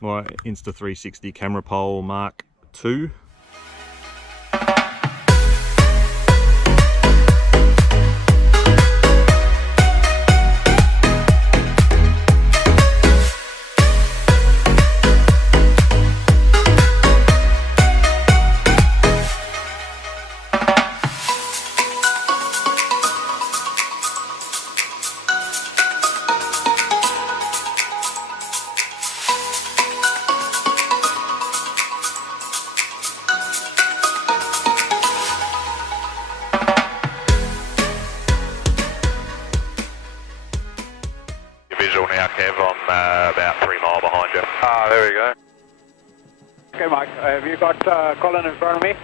my Insta 360 camera pole Mark II. Visual now, Kev. I'm about 3 miles behind you. Ah, there we go. Okay, Mike, have you got Colin in front of me?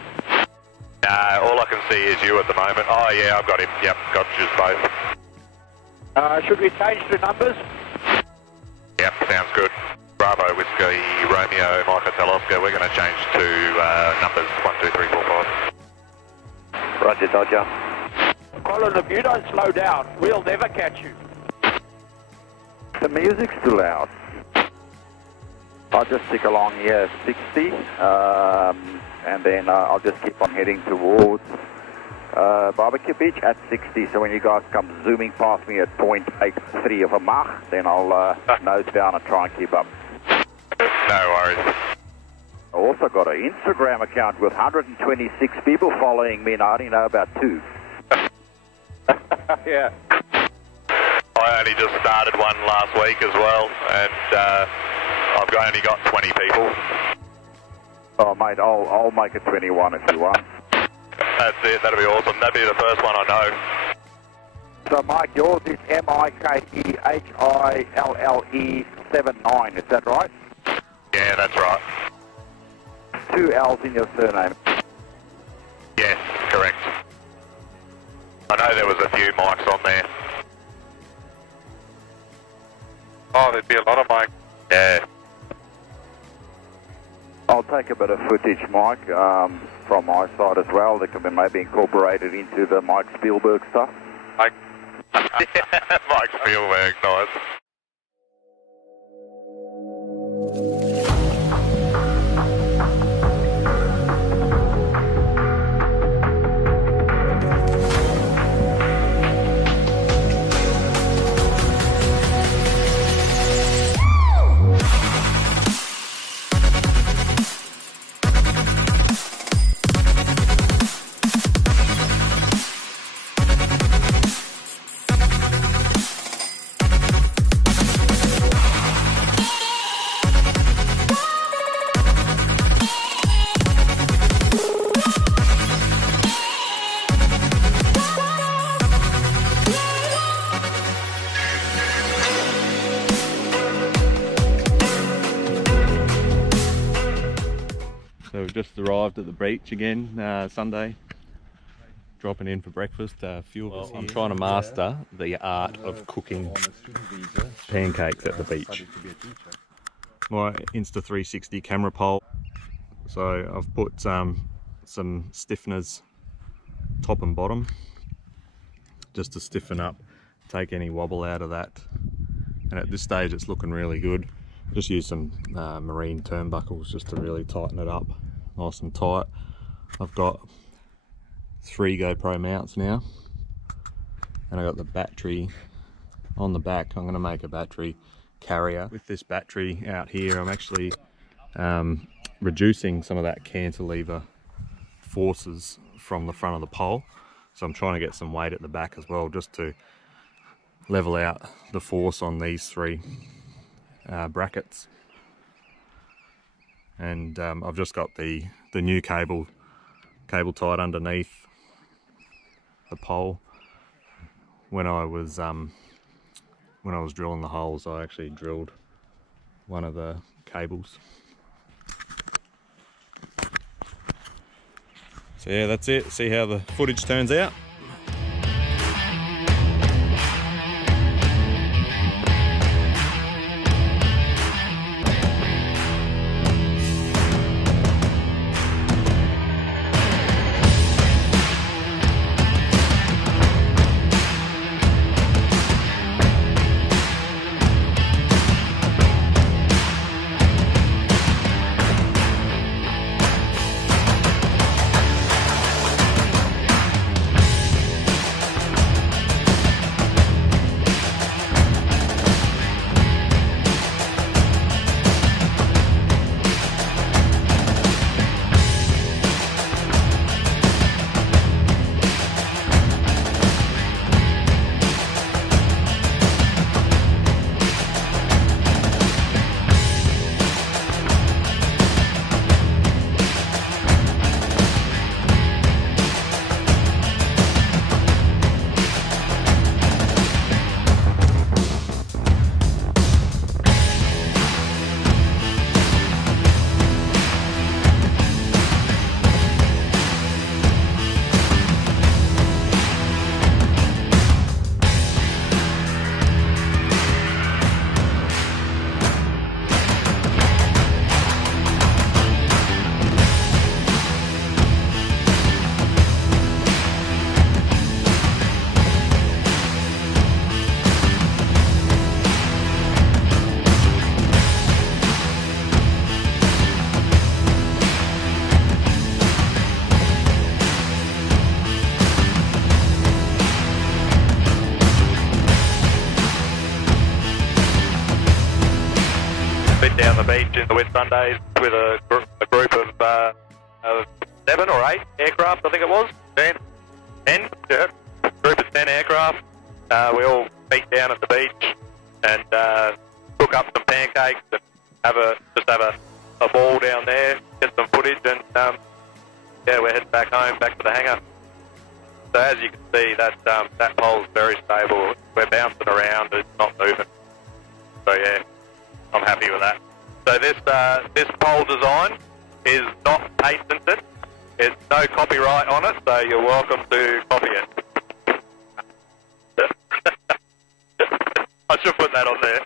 All I can see is you at the moment. Oh, yeah, I've got him. Yep, got you both. Should we change the numbers? Yep, sounds good. Bravo, Whiskey, Romeo, Mike, Hotel Oscar. We're going to change to numbers 1, 2, 3, 4, 5. Roger, Dodger. Colin, if you don't slow down, we'll never catch you. The music's too loud. I'll just stick along here 60, and then I'll just keep on heading towards Barbecue Beach at 60. So when you guys come zooming past me at 0.83 of a Mach, then I'll nose down and try and keep up. No worries. I also got an Instagram account with 126 people following me, and I only know about 2. Yeah. I only just started one last week as well, and I've only got 20 people. Oh, mate, I'll make it 21 if you want. That's it, that'll be awesome. That'll be the first one I know. So, Mike, yours is MikeHille79, is that right? Yeah, that's right. 2 L's in your surname. Yes, correct. I know there was a few mics on there. Oh, there'd be a lot of Mike. Yeah. I'll take a bit of footage, Mike, from my side as well. That can be maybe incorporated into the Mike Spielberg stuff. Mike Spielberg, nice. So we've just arrived at the beach again, Sunday, dropping in for breakfast. I'm trying to master the art of cooking pancakes at the beach. My Insta 360 camera pole. So I've put some stiffeners top and bottom, just to stiffen up, take any wobble out of that. And at this stage it's looking really good. Just use some marine turnbuckles just to really tighten it up nice and tight. I've got 3 GoPro mounts now, and I got the battery on the back. I'm going to make a battery carrier. With this battery out here, I'm actually reducing some of that cantilever forces from the front of the pole. So I'm trying to get some weight at the back as well, just to level out the force on these 3 brackets. And I've just got the new cable tied underneath the pole. When I was drilling the holes, I actually drilled one of the cables. So yeah, that's it. See how the footage turns out. been down the beach in the Whitsundays with a group of 7 or 8 aircraft, I think it was. 10, yeah. Group of 10 aircraft. We all meet down at the beach and cook up some pancakes and have a ball down there, get some footage, and yeah, we're heading back home, back to the hangar. So as you can see, that pole's very stable. We're bouncing around, it's not moving. So yeah, I'm happy with that. So this pole design is not patented. There's no copyright on it, so you're welcome to copy it. I should put that on there.